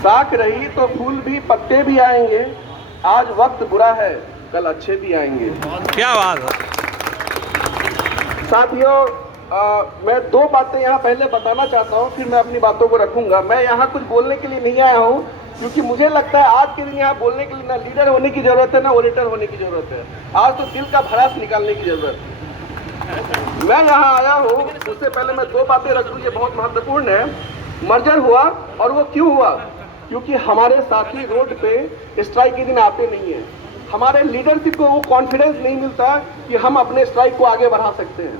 साख रही तो फूल भी पत्ते भी आएंगे, आज वक्त बुरा है कल अच्छे भी आएंगे। क्या बात है साथियों, मैं दो बातें यहाँ पहले बताना चाहता हूँ, फिर मैं अपनी बातों को रखूंगा। मैं यहाँ कुछ बोलने के लिए नहीं आया हूँ, क्योंकि मुझे लगता है आज के दिन यहाँ बोलने के लिए ना लीडर होने की जरूरत है ना ओरेटर होने की जरूरत है। आज तो दिल का भड़ास निकालने की जरूरत है। मैं यहाँ आया हूँ, उससे पहले मैं दो बातें रखूँ, ये बहुत महत्वपूर्ण है। मर्जर हुआ, और वो क्यों हुआ? क्योंकि हमारे साथी रोड पे स्ट्राइक के दिन आते नहीं है। हमारे लीडरशिप को वो कॉन्फिडेंस नहीं मिलता कि हम अपने स्ट्राइक को आगे बढ़ा सकते हैं,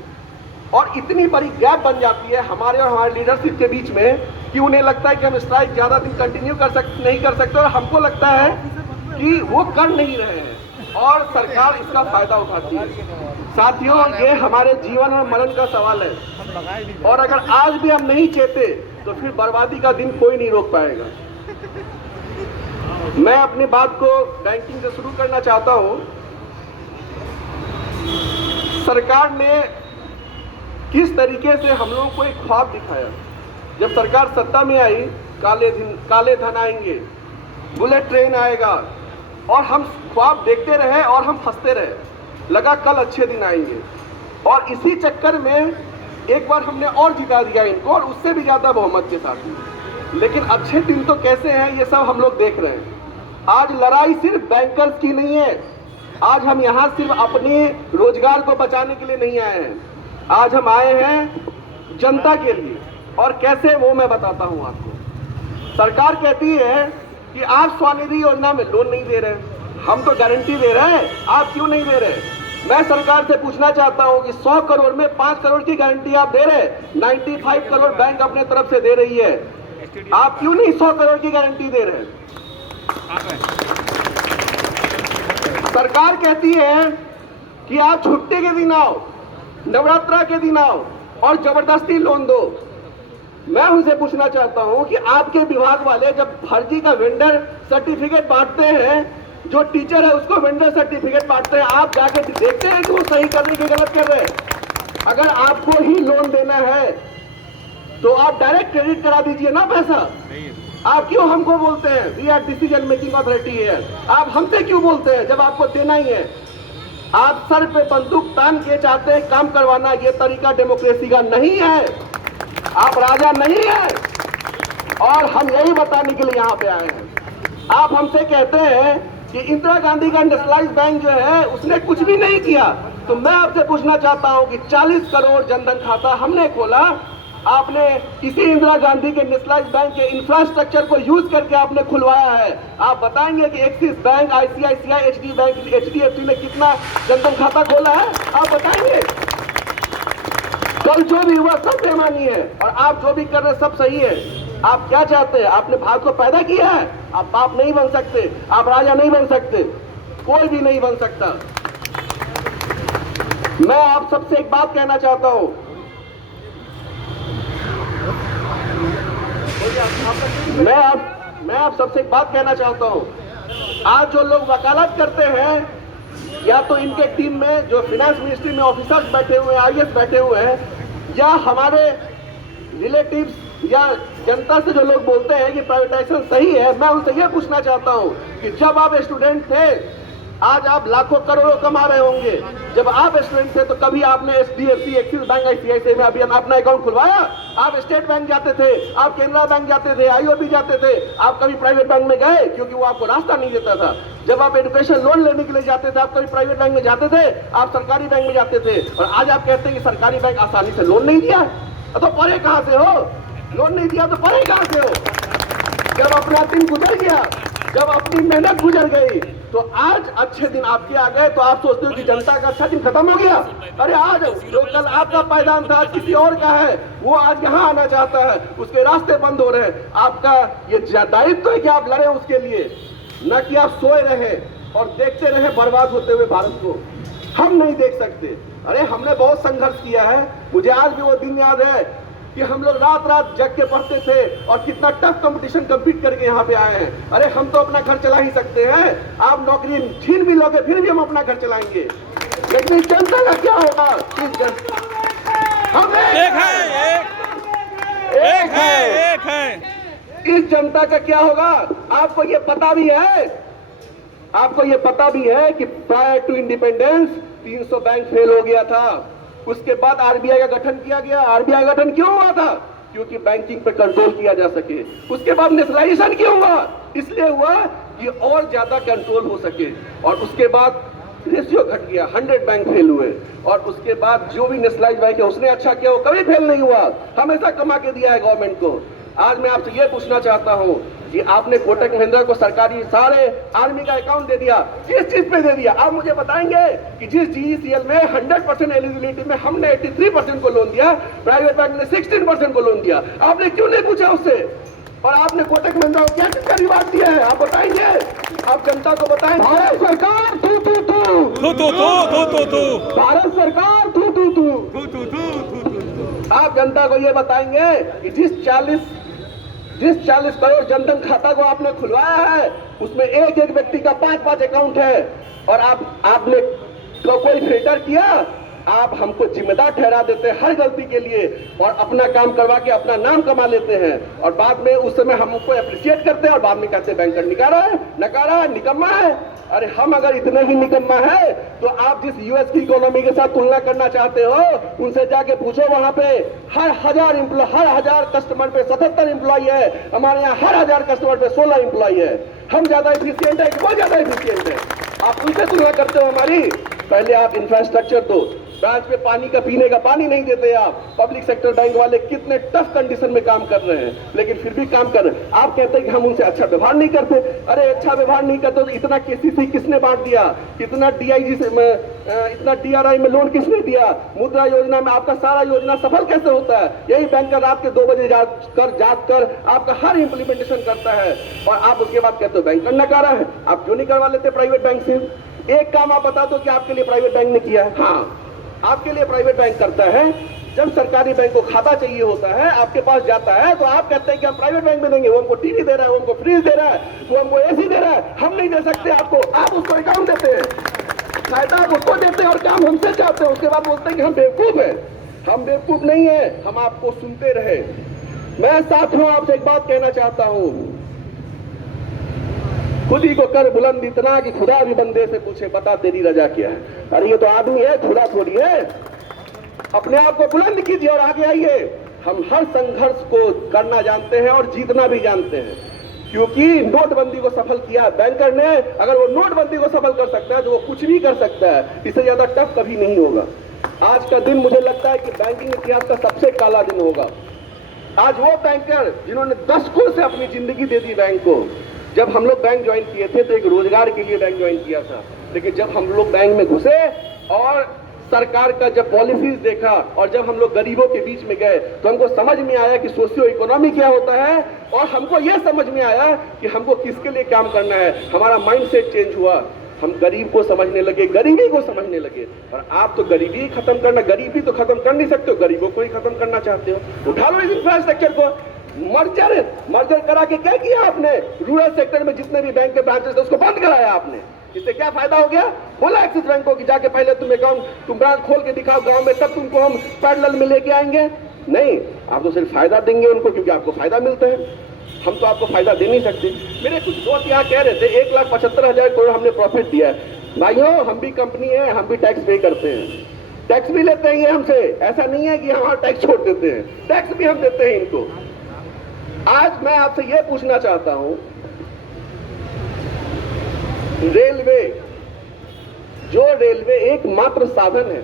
और इतनी बड़ी गैप बन जाती है हमारे और हमारे लीडरशिप के बीच में कि उन्हें लगता है कि हम स्ट्राइक ज़्यादा दिन कंटिन्यू नहीं कर सकते, और हमको लगता है कि वो कर नहीं रहे हैं और सरकार इसका फायदा उठाती है। साथियों, ये हमारे जीवन और मरण का सवाल है, और अगर आज भी हम नहीं चेते तो फिर बर्बादी का दिन कोई नहीं रोक पाएगा। मैं अपनी बात को बैंकिंग से शुरू करना चाहता हूं। सरकार ने किस तरीके से हम लोगों को एक ख्वाब दिखाया। जब सरकार सत्ता में आई, काले धन आएंगे, बुलेट ट्रेन आएगा, और हम ख्वाब देखते रहे और हम फंसते रहे। लगा कल अच्छे दिन आएंगे, और इसी चक्कर में एक बार हमने और जिता दिया इनको, और उससे भी ज्यादा बहुमत के साथ। लेकिन अच्छे दिन तो कैसे हैं ये सब हम लोग देख रहे हैं। आज लड़ाई सिर्फ बैंकर्स की नहीं है। आज हम यहाँ सिर्फ अपने रोजगार को बचाने के लिए नहीं आए हैं, आज हम आए हैं जनता के लिए। और कैसे, वो मैं बताता हूं आपको। सरकार कहती है कि आप स्वनिधि योजना में लोन नहीं दे रहे, हम तो गारंटी दे रहे हैं, आप क्यों नहीं दे रहे? मैं सरकार से पूछना चाहता हूं कि 100 करोड़ में 5 करोड़ की गारंटी आप दे रहे, 95 करोड़ बैंक अपने तरफ से दे रही है, आप क्यों नहीं 100 करोड़ की गारंटी दे रहे? सरकार कहती है कि आप छुट्टी के दिन आओ, नवरात्रा के दिन आओ और जबरदस्ती लोन दो। मैं उनसे पूछना चाहता हूं कि आपके विभाग वाले जब फर्जी का वेंडर सर्टिफिकेट बांटते हैं, जो टीचर है उसको वेंडर सर्टिफिकेट बांटते हैं, आप जाके देखते हैं कि वो सही कर रहे हैं कि गलत कर रहे हैं? अगर आपको ही लोन देना है तो आप डायरेक्ट क्रेडिट करा दीजिए ना पैसा। आप क्यों हमको बोलते हैं we are decision making authority है? आप हमसे क्यों बोलते हैं जब आपको देना ही है? आप सर पे बंदूक तान के चाहते हैं काम करवाना, ये तरीका डेमोक्रेसी का नहीं है। आप राजा नहीं है, और हम यही बताने के लिए यहाँ पे आए हैं। आप हमसे कहते हैं कि इंदिरा गांधी का नेशनलाइज बैंक जो है उसने कुछ भी नहीं किया, तो मैं आपसे पूछना चाहता हूँ कि 40 करोड़ जनधन खाता हमने खोला, आपने इसी इंदिरा गांधी के नेशनलाइज बैंक के इंफ्रास्ट्रक्चर को यूज करके आपने खुलवाया है। आप बताएंगे कि axis bank, ICICI, HD bank, HDFC ने कितना जनधन खाता खोला है? आप बताएंगे? कल जो भी हुआ सब बेईमानी है, और आप जो भी कर रहे सब सही है। आप क्या चाहते हैं? आपने भारत को पैदा किया है, आप बाप नहीं बन सकते, आप राजा नहीं बन सकते, कोई भी नहीं बन सकता। मैं आप सबसे एक बात कहना चाहता हूं, मैं आप सबसे एक बात कहना चाहता हूं। आज जो लोग वकालत करते हैं, या तो इनके टीम में जो फाइनेंस मिनिस्ट्री में ऑफिसर्स बैठे हुए हैं, आईएएस बैठे हुए हैं, या हमारे रिलेटिव्स या जनता से जो लोग बोलते हैं कि प्राइवेटाइजेशन सही है, मैं उनसे यह पूछना चाहता हूं कि जब आप स्टूडेंट थे, आज आप लाखों करोड़ों कमा रहे होंगे। जब आप स्टूडेंट थे तो कभी आपने एचडीएफसी, एक्सिस बैंक, आईसीआईसीआई में अभी अपना अकाउंट खुलवाया? आप स्टेट बैंक जाते थे, आप केनरा बैंक जाते थे, आईओबी जाते थे, आप कभी प्राइवेट बैंक में गए? क्योंकि वो आपको रास्ता नहीं देता था। जब आप एजुकेशन लोन लेने के लिए जाते थे, आप कभी प्राइवेट बैंक में जाते थे? आप सरकारी बैंक में जाते थे, और आज आप कहते हैं कि सरकारी बैंक आसानी से लोन नहीं दिया। तो पढ़े कहां से हो? लोन नहीं दिया तो पढ़े कहां से हो? जब अपना दिन गुजर गया, जब अपनी मेहनत गुजर गई, तो आज अच्छे दिन आपके आ गए तो आप सोचते हो कि जनता का अच्छा दिन खत्म हो गया। अरे आज जो कल आपका पायदान था किसी और का है, वो आज यहाँ आना चाहता है, उसके रास्ते बंद हो रहे हैं। आपका ये दायित्व है कि आप लड़े उसके लिए, न कि आप सोए रहे और देखते रहे बर्बाद होते हुए भारत को। हम नहीं देख सकते। अरे हमने बहुत संघर्ष किया है, मुझे आज भी वो दिन याद है कि हम लोग रात रात जग के पढ़ते थे और कितना टफ कंपटीशन कम्पीट करके यहाँ पे आए हैं। अरे हम तो अपना घर चला ही सकते हैं, आप नौकरी छीन भी लोगे फिर भी हम अपना घर चलाएंगे, लेकिन जनता का क्या होगा? हम एक है। इस जनता का क्या होगा? आपको ये पता भी है, आपको ये पता भी है कि prior to independence 300 bank fail हो गया था। उसके बाद आरबीआई का गठन किया गया। आरबीआई का गठन क्यों हुआ था? क्योंकि बैंकिंग पर कंट्रोल किया जा सके। उसके बाद नेशनलाइजेशन क्यों हुआ? इसलिए हुआ कि और ज्यादा कंट्रोल हो सके। और उसके बाद रेशियो घट गया, 100 बैंक फेल हुए। और उसके बाद जो भी नेशनलाइज बैंक है उसने अच्छा किया, वो कभी फेल नहीं हुआ, हमेशा कमा के दिया है गवर्नमेंट को। आज मैं आपसे ये पूछना चाहता हूं कि आपने कोटक महिंद्रा को सरकारी सारे आर्मी का अकाउंट दे दिया, किस चीज पे दे दिया? आप मुझे बताएंगे कि जिस जीईसीएल में 100% एलिजिबिलिटी में हमने 83% को लोन दिया, प्राइवेट बैंक ने 16% को लोन दिया, आपने क्यों नहीं पूछा उससे? और आपने कोटक महिंद्रा को क्या किसका रिवार्ड दिया है? आप बताएंगे, आप जनता को बताएंगे। भारत सरकार तू तू तू तू तू तू तू तू भारत सरकार तू तू तू तू तू तू। आप जनता को ये बताएंगे कि जिस 40 करोड़ जनधन खाता को आपने खुलवाया है, उसमें एक एक व्यक्ति का 5-5 अकाउंट है, और आपने कोई फिल्टर किया? आप हमको जिम्मेदार ठहरा देते हैं हर गलती के लिए, और अपना काम करवा के अपना नाम कमा लेते हैं, और बाद में उस समय हम उसको अप्रिशिएट करते हैं, और बाद में कहते हैं बैंकर नकारा है, निकम्मा है। अरे हम अगर इतने ही निकम्मा है तो आप जिस यूएस की इकोनॉमी के साथ तुलना करना चाहते हो, उनसे जाके पूछो। वहां पे हर हजार कस्टमर पे 77 एम्प्लॉय है, हमारे यहाँ हर 1000 कस्टमर पे 16 एम्प्लॉय है। हम ज्यादा एफिशिएंट है कि वो ज्यादा एफिशिएंट है? आप उनसे तुलना करते हो हमारी। पहले आप इंफ्रास्ट्रक्चर दो, ब्रांच पे पानी का पीने का पानी नहीं देते आप। पब्लिक सेक्टर बैंक वाले कितने टफ कंडीशन में काम कर रहे हैं, लेकिन फिर भी काम कर रहे हैं। आप कहते हैं कि हम उनसे अच्छा व्यवहार नहीं करते। अरे अच्छा व्यवहार नहीं करते तो इतना केसीसी किसने बांट दिया? इतना डीआईजी से इतना डीआरआई में लोन किसने दिया? मुद्रा योजना में आपका सारा योजना सफल कैसे होता है? यही बैंकर रात के 2 बजे जाग कर आपका हर इंप्लीमेंटेशन करता है, और आप उसके बाद कहते हो बैंकर नकारा है। आप क्यों नहीं करवा लेते प्राइवेट बैंक से? एक काम आप बता दो कि आपके लिए प्राइवेट बैंक ने किया है। हाँ, आपके लिए प्राइवेट बैंक करता है। जब सरकारी बैंक को खाता चाहिए होता है, आपके पास जाता है, तो आप कहते हैं कि हम प्राइवेट बैंक में देंगे। वो हमको टीवी दे रहा है, वो हमको फ्रिज दे रहा है, वो हमको एसी दे रहा है, हम नहीं दे सकते आपको। आप उसको अकाउंट देते हैं, फायदा आप उसको देते हैं और काम हमसे चाहते हैं। उसके बाद बोलते हैं कि हम बेवकूफ हैं। हम बेवकूफ नहीं है, हम आपको सुनते रहे। मैं साथियों आपसे एक बात कहना चाहता हूं, खुद ही को कर बुलंद इतना कि खुदा भी बंदे से पूछे बता तेरी रजा क्या है। अरे ये तो आदमी है, खुदा थोड़ी है। अपने आप को बुलंद कीजिए और आगे आइए। हम हर संघर्ष को करना जानते हैं और जीतना भी जानते हैं, क्योंकि नोटबंदी को सफल किया बैंकर ने। अगर वो नोटबंदी को सफल कर सकता है तो वो कुछ भी कर सकता है। इससे ज्यादा टफ कभी नहीं होगा। आज का दिन मुझे लगता है कि बैंकिंग इतिहास का सबसे काला दिन होगा। आज वो बैंकर जिन्होंने दशकों से अपनी जिंदगी दे दी बैंक को। जब हम लोग बैंक ज्वाइन किए थे तो एक रोजगार के लिए बैंक ज्वाइन किया था, लेकिन जब हम लोग बैंक में घुसे और सरकार का जब पॉलिसीज देखा और जब हम लोग गरीबों के बीच में गए तो हमको समझ में आया कि सोशियो इकोनॉमी क्या होता है, और हमको यह समझ में आया कि हमको किसके लिए काम करना है। हमारा माइंडसेट चेंज हुआ। हम गरीब को समझने लगे, गरीबी को समझने लगे। और आप तो गरीबी खत्म करना, गरीबी तो खत्म कर नहीं सकते हो, गरीबों को ही खत्म करना चाहते हो। उठा लो इस इंफ्रास्ट्रक्चर को। मर्जर करा के क्या किया आपने? रूरल सेक्टर में जितने भी बैंक के ब्रांचेस थे उसको बंद कराया आपने। इससे क्या फायदा हो गया? बोला एक्सिस बैंक को कि जाके पहले तुम ब्रांच खोल के दिखाओ गांव में, तब तुमको हम पैरेलल में लेके आएंगे। नहीं, आप तो सिर्फ फायदा देंगे उनको क्योंकि आपको फायदा मिलता है। हम तो आपको फायदा दे नहीं सकते। मेरे कुछ दोस्त यहाँ कह रहे थे 1,75,000 करोड़ हमने प्रॉफिट दिया है। भाइयों, हम भी कंपनी है, हम भी टैक्स पे करते हैं, टैक्स भी लेते हैं ये हमसे। ऐसा नहीं है कि हमारा टैक्स छोड़ देते हैं, टैक्स भी हम देते हैं इनको। आज मैं आपसे यह पूछना चाहता हूं, रेलवे एकमात्र साधन है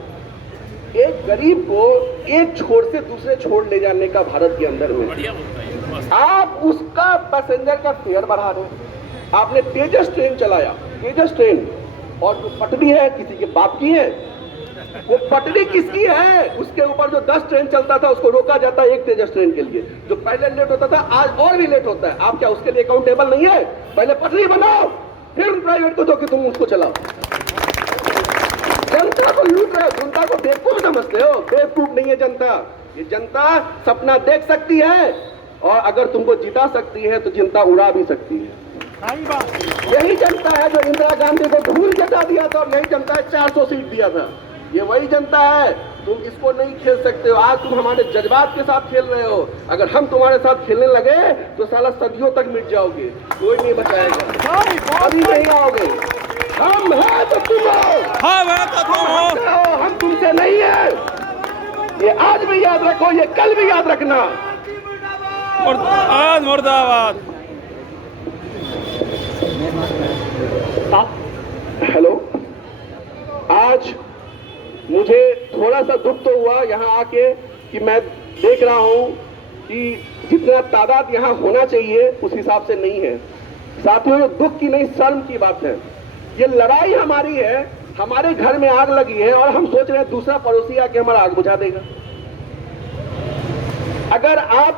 एक गरीब को एक छोर से दूसरे छोर ले जाने का भारत के अंदर में। आप उसका पैसेंजर का फेयर बढ़ा रहे हैं। आपने तेजस ट्रेन चलाया, तेजस ट्रेन, और जो पटरी है किसी के बाप की है। वो पटरी किसकी है? उसके ऊपर जो 10 ट्रेन चलता था उसको रोका जाता है एक तेजस ट्रेन के लिए। जो पहले लेट होता था आज और भी लेट होता है। आप क्या उसके लिए अकाउंटेबल नहीं है? पहले पटरी बनाओ, फिर प्राइवेट को दो कि तुम उसको चलाओ। जनता को लूट रहे हो, जनता को बेवकूफ समझते हो। बेवकूफ नहीं है जनता। ये जनता सपना देख सकती है, और अगर तुमको जिता सकती है तो जनता उड़ा भी सकती है। यही जनता है जो इंदिरा गांधी को भूल के दिया था, और यही जनता है 400 सीट दिया था। ये वही जनता है तुम इसको नहीं खेल सकते हो। आज तुम हमारे जज्बात के साथ खेल रहे हो। अगर हम तुम्हारे साथ खेलने लगे तो साला सदियों तक मिट जाओगे, कोई नहीं बचाएगा, कभी नहीं आओगे। हम हैं तो तुम हो, हम हैं तो तुम हो, हम तुमसे नहीं है। ये आज भी याद रखो, ये कल भी याद रखना। मुर्दाबाद मुर्दाबाद। हेलो, आज मुझे थोड़ा सा दुख तो हुआ यहाँ आके कि मैं देख रहा हूँ कि जितना तादाद यहाँ होना चाहिए उस हिसाब से नहीं है। साथियों, ये दुख की नहीं शर्म की बात है। ये लड़ाई हमारी है, हमारे घर में आग लगी है और हम सोच रहे हैं दूसरा पड़ोसी आके हमारा आग बुझा देगा। अगर आप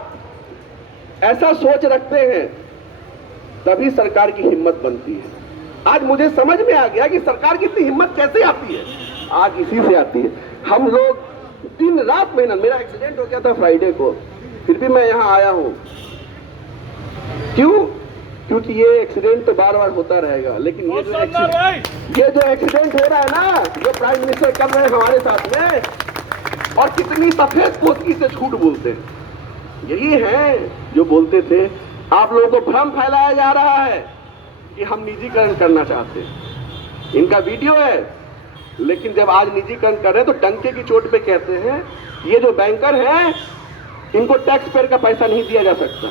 ऐसा सोच रखते हैं तभी सरकार की हिम्मत बनती है। आज मुझे समझ में आ गया कि सरकार की इतनी हिम्मत कैसे आती है। आग इसी से आती है। हम लोग दिन रात मेहनत, मेरा एक्सीडेंट हो गया था फ्राइडे को, फिर भी मैं यहाँ आया हूँ। क्यों? क्योंकि ये एक्सीडेंट तो बार बार होता रहेगा, लेकिन ये जो एक्सीडेंट हो रहा है ना, जो प्राइम मिनिस्टर कर रहे हैं हमारे साथ में, और कितनी सफेद पोतकी से झूठ बोलते हैं। यही है जो बोलते थे। आप लोगों को भ्रम फैलाया जा रहा है कि हम निजीकरण करना चाहते हैं। इनका वीडियो है, लेकिन जब आज निजीकरण कर रहे हैं तो डंके की चोट पे कहते हैं ये जो बैंकर हैं इनको टैक्स पेयर का पैसा नहीं दिया जा सकता।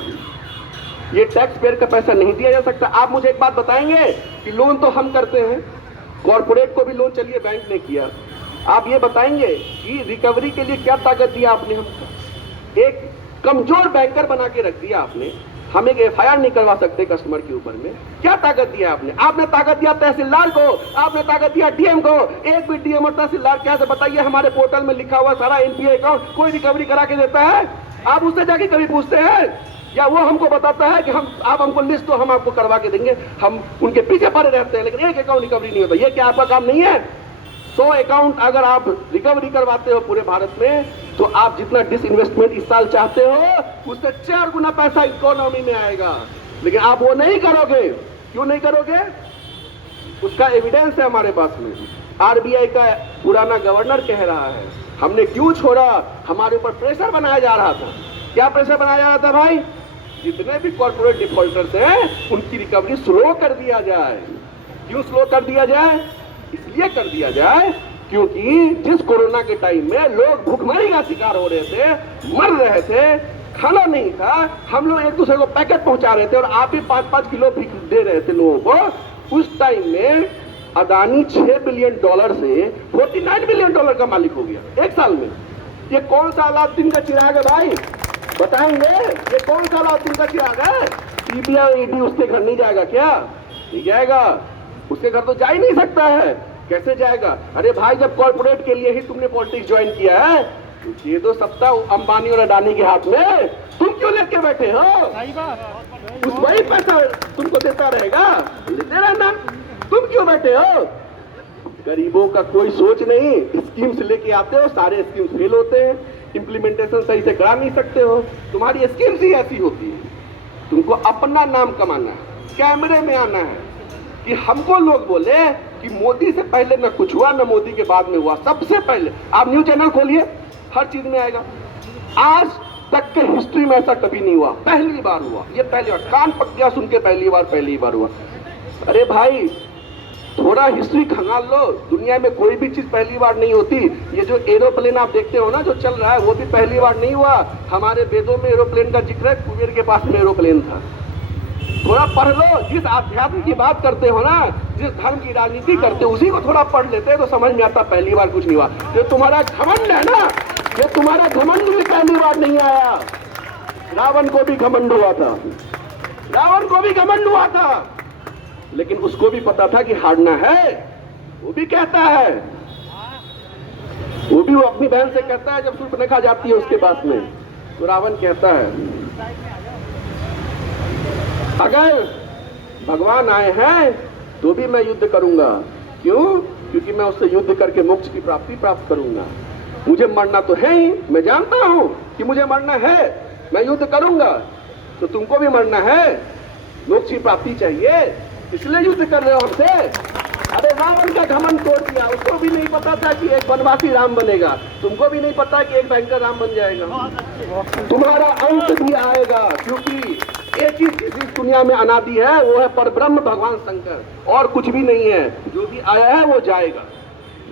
ये टैक्स पेयर का पैसा नहीं दिया जा सकता। आप मुझे एक बात बताएंगे कि लोन तो हम करते हैं, कॉर्पोरेट को भी लोन चलिए बैंक ने किया। आप ये बताएंगे कि रिकवरी के लिए क्या ताकत दिया आपने हमको? एक कमजोर बैंकर बना के रख दिया आपने। हम एक FIR नहीं करवा सकते कस्टमर के ऊपर में। क्या ताकत दिया आपने? आपने ताकत दिया तहसीलदार को, आपने ताकत दिया DM को। एक भी DM और तहसीलदार क्या से बताइए हमारे पोर्टल में लिखा हुआ सारा NPA अकाउंट कोई रिकवरी करा के देता है? आप उससे जाके कभी पूछते हैं? या वो हमको बताता है कि आप हमको लिस्ट दो, हम आपको करवा के देंगे। हम उनके पीछे पड़े रहते हैं, लेकिन एक अकाउंट रिकवरी नहीं होता। ये क्या आपका काम नहीं है? 100 अकाउंट अगर आप रिकवरी करवाते हो पूरे भारत में, तो आप जितना डिसइन्वेस्टमेंट इस साल चाहते हो उससे 4 गुना पैसा इकोनॉमी में आएगा। लेकिन आप वो नहीं करोगे। क्यों नहीं करोगे? उसका एविडेंस है हमारे पास में। RBI का पुराना गवर्नर कह रहा है हमने क्यों छोड़ा, हमारे ऊपर प्रेशर बनाया जा रहा था। क्या प्रेशर बनाया जा रहा था भाई? जितने भी कॉर्पोरेट डिफॉल्टर्स हैं उनकी रिकवरी स्लो कर दिया जाए। क्यों स्लो कर दिया जाए? इसलिए कर दिया जाए क्योंकि जिस कोरोना के टाइम में लोग भूखमरी का शिकार हो रहे थे, मर रहे थे, खाना नहीं था, हम लोग एक दूसरे को पैकेट पहुंचा रहे थे और आप भी 5-5 किलो भीख दे रहे थे लोगों को। उस टाइम में अदानी $6 बिलियन से $49 बिलियन का मालिक हो गया एक साल में। ये कौन सा अलाउद्दीन का चिराग है भाई? बताएंगे ये कौन सा अलाउद्दीन का चिराग है? CBI और ED उसके घर नहीं जाएगा क्या? नहीं जाएगा। उसके घर तो जा ही नहीं सकता है। कैसे जाएगा? अरे भाई, जब कॉर्पोरेट के लिए ही तुमने पॉलिटिक्स ज्वाइन किया है तो ये तो सत्ता अंबानी और अडानी के हाथ में, तुम क्यों लेके बैठे हो? उस वही पैसा तुमको देता रहेगा, लेते रहना। तुम क्यों बैठे हो? गरीबों का कोई सोच नहीं। स्कीम्स लेके आते हो, सारे स्कीम्स फेल होते हैं, इम्प्लीमेंटेशन सही से करा नहीं सकते हो। तुम्हारी स्कीम्स ही ऐसी होती है। तुमको अपना नाम कमाना है, कैमरे में आना है कि हमको लोग बोले कि मोदी से पहले न कुछ हुआ, न मोदी के बाद में हुआ। सबसे पहले आप न्यूज चैनल खोलिए, हर चीज में आएगा। आज तक के हिस्ट्री में ऐसा कभी नहीं हुआ, पहली बार हुआ। ये पहली बार, कान पक गया सुन के, पहली बार हुआ। अरे भाई, थोड़ा हिस्ट्री खंगाल लो। दुनिया में कोई भी चीज पहली बार नहीं होती। ये जो एरोप्लेन आप देखते हो ना जो चल रहा है, वो भी पहली बार नहीं हुआ। हमारे वेदों में एरोप्लेन का जिक्र है, कुबेर के पास में एरोप्लेन था। थोड़ा पढ़ लो। जिस आध्यात्म की बात करते हो ना, जिस धर्म की राजनीति करते हो, उसी को थोड़ा पढ़ लेते हैं तो समझ में आता पहली बार कुछ नहीं हुआ। जो तुम्हारा घमंड है ना, ये तुम्हारा घमंड भी पहली बार नहीं आया। रावण को भी घमंड हुआ था, रावण को भी घमंड हुआ था, लेकिन उसको भी पता था कि हारना है। वो भी कहता है, वो अपनी बहन से कहता है जब शूर्पणखा जाती है उसके पास में, तो रावण कहता है अगर भगवान आए हैं तो भी मैं युद्ध करूंगा। क्यों? क्योंकि मैं उससे युद्ध करके मोक्ष की प्राप्ति प्राप्त करूंगा। मुझे मरना तो है ही, मैं जानता हूं कि मुझे मरना है, मैं युद्ध करूंगा। तो तुमको भी मरना है, मोक्ष की प्राप्ति चाहिए, इसलिए युद्ध कर रहे हो हमसे। अरे रावण का घमंड तोड़ दिया, उसको भी नहीं पता था कि एक वनवासी राम बनेगा, तुमको भी नहीं पता कि एक बैंकर राम बन जाएगा। तुम्हारा अंत भी आएगा, क्योंकि एक ही चीज इस दुनिया में अनादि है, वो है परब्रह्म भगवान शंकर, और कुछ भी नहीं है। जो भी आया है वो जाएगा,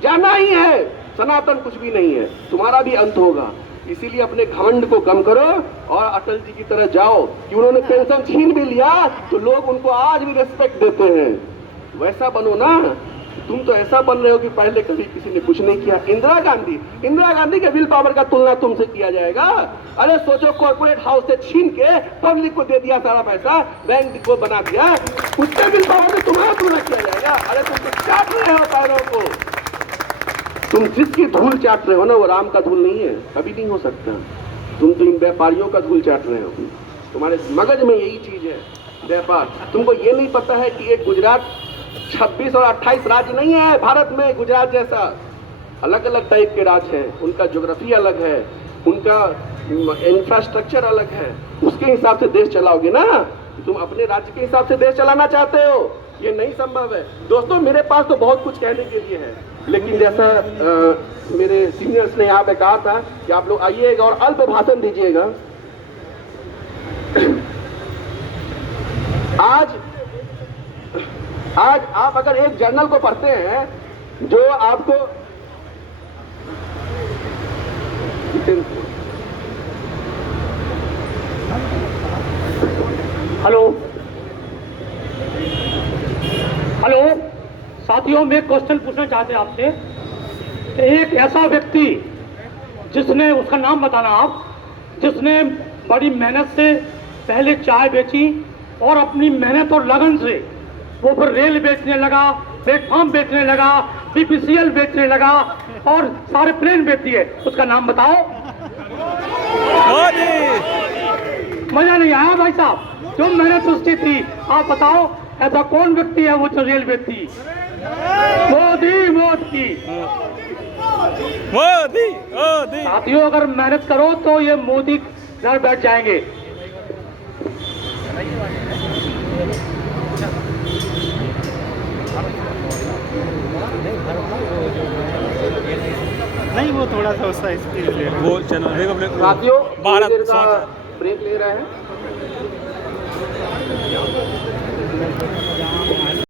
जाना ही है, सनातन कुछ भी नहीं है, तुम्हारा भी अंत होगा। इसीलिए अपने घमंड को कम करो और अटल जी की तरह जाओ कि उन्होंने पेंशन छीन भी लिया तो लोग उनको आज भी रिस्पेक्ट देते हैं। वैसा बनो ना, तुम तो ऐसा बन रहे हो कि पहले कभी किसी ने कुछ नहीं किया। इंदिरा गांधी के विल पावर का तुलना तुमसे किया जाएगा? अरे सोचो, कॉर्पोरेट हाउस से छीन के पब्लिक को दे दिया सारा पैसा, बैंक को बना दिया, उससे विल पावर से तुम्हारा तुलना किया जाएगा? अरे तुम तो चाट रहे हो पैरों को, तुम जिसकी धूल चाट रहे हो ना वो राम का धूल नहीं है, कभी नहीं हो सकता। तुम तो इन व्यापारियों का धूल चाट रहे हो, तुम्हारे मगज में यही चीज है, व्यापार। तुमको ये नहीं पता है कि एक गुजरात 26 और 28 राज्य नहीं है भारत में, गुजरात जैसा अलग अलग टाइप के राज्य हैं, उनका ज्योग्राफी अलग है, उनका इंफ्रास्ट्रक्चर अलग है, उसके हिसाब से देश चलाओगे ना। तुम अपने राज्य के हिसाब से देश चलाना चाहते हो, ये नहीं संभव है। दोस्तों, मेरे पास तो बहुत कुछ कहने के लिए है, लेकिन जैसा मेरे सीनियर्स ने यहाँ पे कहा था कि आप लोग आइएगा और अल्प भाषण दीजिएगा। आज आप अगर एक जर्नल को पढ़ते हैं जो आपको हेलो साथियों, मैं क्वेश्चन पूछना चाहते हैं आपसे। एक ऐसा व्यक्ति जिसने, उसका नाम बताना आप, जिसने बड़ी मेहनत से पहले चाय बेची और अपनी मेहनत और लगन से वो फिर रेल बेचने लगा, प्लेटफॉर्म बेचने लगा, बीपीसीएल बेचने लगा और सारे प्लेन बेच दिए, उसका नाम बताओ। मजा नहीं आया भाई साहब, जो मेहनत उसकी थी आप बताओ, ऐसा कौन व्यक्ति है वो जो रेल बेचती? मोदी मोदी मोदी मोदी। साथियों, अगर मेहनत करो तो ये मोदी घर बैठ जाएंगे। नहीं, वो थोड़ा सा उसका स्पीड ले रहा है। वो चैनल देखो अपने साथियों, भारत थोड़ी देर का समाचार। ब्रेक ले रहे हैं।